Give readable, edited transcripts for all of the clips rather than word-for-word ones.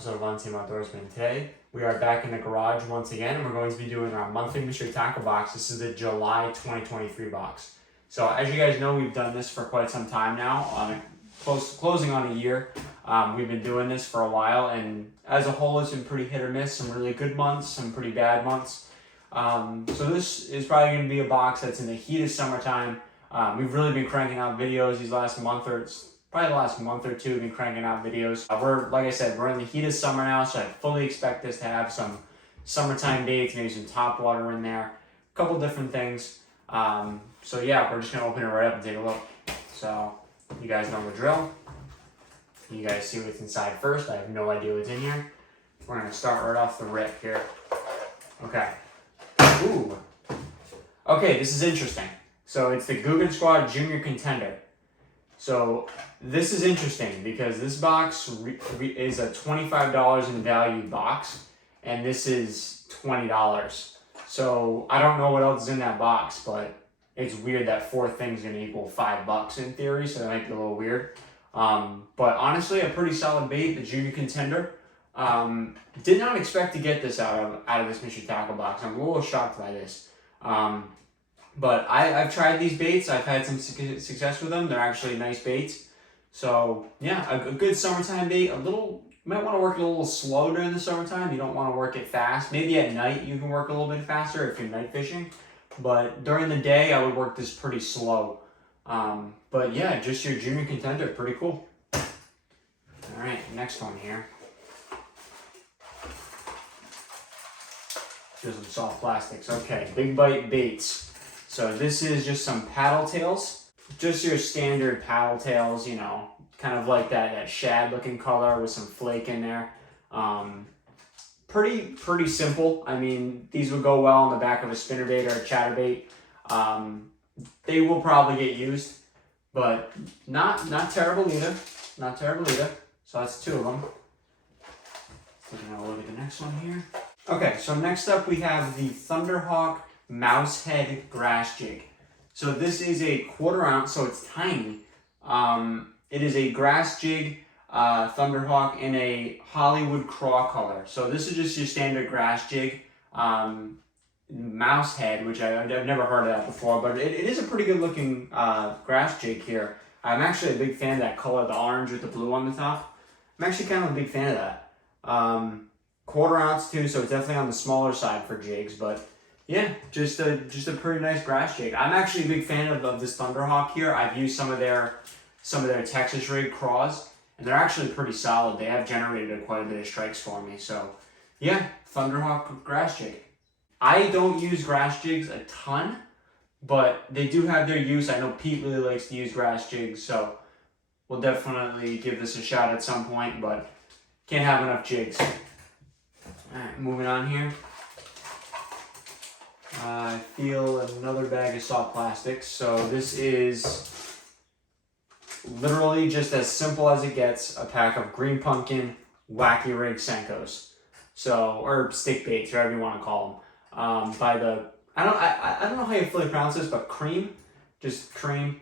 episode of On Team Outdoorsman. Today, we are back in the garage once again, and we're going to be doing our monthly mystery tackle box. This is the July 2023 box. So, as you guys know, we've done this for quite some time now, closing on a year. We've been doing this for a while, and as a whole, it's been pretty hit or miss. Some really good months, some pretty bad months. So this is probably going to be a box that's in the heat of summertime. We've really been cranking out videos these last month or probably the last month or two. We've been cranking out videos. Like I said, we're in the heat of summer now, so I fully expect this to have some summertime baits, maybe some top water in there, a couple different things. So yeah, we're just gonna open it right up and take a look. So you guys know the drill. You guys see what's inside first. I have no idea what's in here. We're gonna start right off the rip here. Okay. Ooh. Okay, this is interesting. So it's the Googan Squad Junior Contender. So this is interesting because this box is a $25 in value box, and this is $20. So I don't know what else is in that box, but it's weird that 4 things going to equal $5 in theory, so that might be a little weird. But honestly, a pretty solid bait, the Junior Contender. Did not expect to get this out of this mystery tackle box. I'm a little shocked by this. But I've tried these baits. I've had some success with them. They're actually nice baits. So yeah, a good summertime bait. You might want to work it a little slow during the summertime. You don't want to work it fast. Maybe at night you can work a little bit faster if you're night fishing. But during the day, I would work this pretty slow. But yeah, just your Junior Contender. Pretty cool. All right, next one here. Here's some soft plastics. Okay, Big Bite Baits. So this is just some paddle tails. Just your standard paddle tails, you know, kind of like that shad looking color with some flake in there. Pretty simple. I mean, these would go well on the back of a spinnerbait or a chatterbait. They will probably get used, but not terrible either. Not terrible either. So that's 2 of them. Taking a look at the next one here. Okay, so next up we have the Thunderhawk Mouse Head Grass Jig. So this is a 1/4 ounce, so it's tiny. It is a grass jig, Thunderhawk in a Hollywood Craw color. So this is just your standard grass jig, mouse head, which I've never heard of that before, but it is a pretty good looking grass jig here. I'm actually a big fan of that color, the orange with the blue on the top. I'm actually kind of a big fan of that. 1/4 ounce too, so it's definitely on the smaller side for jigs, but yeah, just a pretty nice grass jig. I'm actually a big fan of this Thunderhawk here. I've used some of their Texas rig craws, and they're actually pretty solid. They have generated quite a bit of strikes for me. So yeah, Thunderhawk grass jig. I don't use grass jigs a ton, but they do have their use. I know Pete really likes to use grass jigs, so we'll definitely give this a shot at some point, but can't have enough jigs. All right, moving on here. I feel another bag of soft plastics. So this is literally just as simple as it gets, a pack of Green Pumpkin Wacky Rig Senkos. So, or stick baits, whatever you want to call them. By the, I don't know how you fully pronounce this, but Cream, just Cream,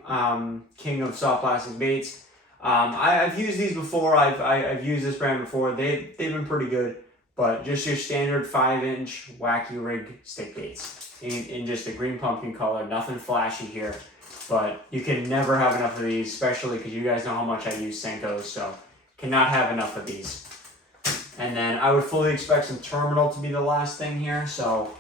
king of soft plastic baits. I've used these before. I've used this brand before. They've been pretty good. But just your standard 5-inch Wacky Rig stick baits in just a green pumpkin color. Nothing flashy here, but you can never have enough of these, especially because you guys know how much I use Senkos, so cannot have enough of these. And then I would fully expect some Terminal to be the last thing here. So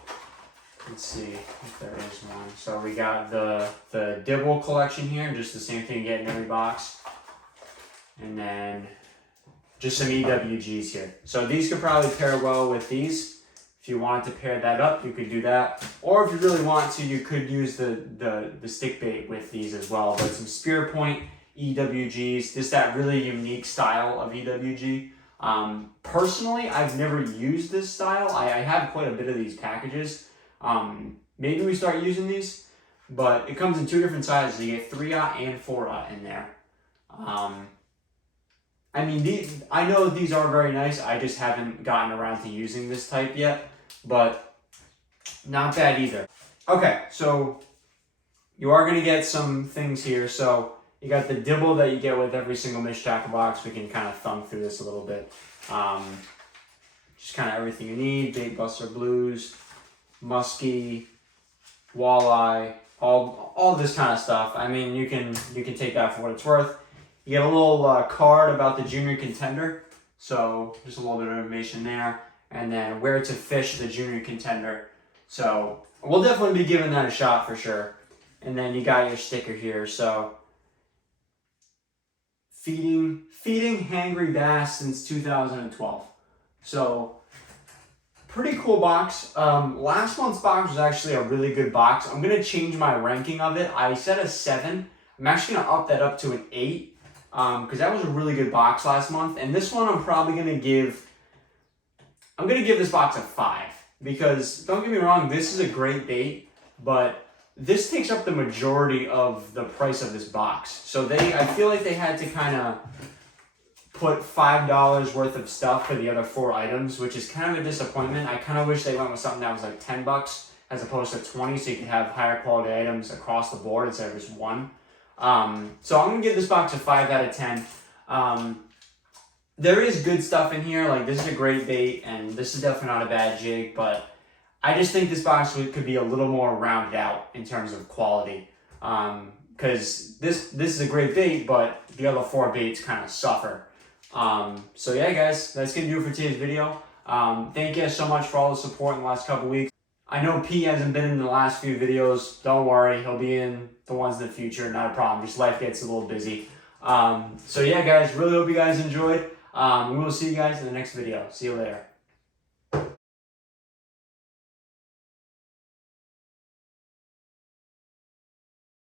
let's see if there is one. So we got the Dibble collection here, just the same thing you get in every box. And then just some EWGs here. So these could probably pair well with these. If you wanted to pair that up, you could do that. Or if you really want to, you could use the stick bait with these as well. But some Spear Point EWGs, just that really unique style of EWG. Personally, I've never used this style. I have quite a bit of these packages. Maybe we start using these, but it comes in 2 different sizes. You get 3/0 and 4/0 in there. I mean, I know these are very nice. I just haven't gotten around to using this type yet, but not bad either. Okay, so you are going to get some things here. So you got the Dibble that you get with every single mystery tackle box. We can kind of thumb through this a little bit. Just kind of everything you need. Bait Buster Blues, muskie, walleye, all this kind of stuff. I mean, you can take that for what it's worth. You get a little card about the junior contender, so just a little bit of information there, and then where to fish the junior contender. So we'll definitely be giving that a shot for sure. And then you got your sticker here. So feeding hangry bass since 2012. So pretty cool box. Last month's box was actually a really good box. I'm gonna change my ranking of it. I said a 7. I'm actually gonna up that up to an 8 because that was a really good box last month. And this one I'm probably gonna give. I'm gonna give this box a 5 because don't get me wrong, this is a great bait, but this takes up the majority of the price of this box. So I feel like they had to kind of put $5 worth of stuff for the other 4 items, which is kind of a disappointment. I kind of wish they went with something that was like $10 as opposed to 20, so you could have higher quality items across the board instead of just one. So I'm gonna give this box a 5 out of 10. There is good stuff in here. Like, this is a great bait, and this is definitely not a bad jig, but I just think this box could be a little more rounded out in terms of quality. Because this is a great bait, but the other 4 baits kind of suffer. So yeah, guys, that's gonna do it for today's video. Thank you guys so much for all the support in the last couple weeks. I know Pete hasn't been in the last few videos. Don't worry, he'll be in the ones in the future. Not a problem. Just life gets a little busy. So yeah, guys, really hope you guys enjoyed. We will see you guys in the next video. See you later.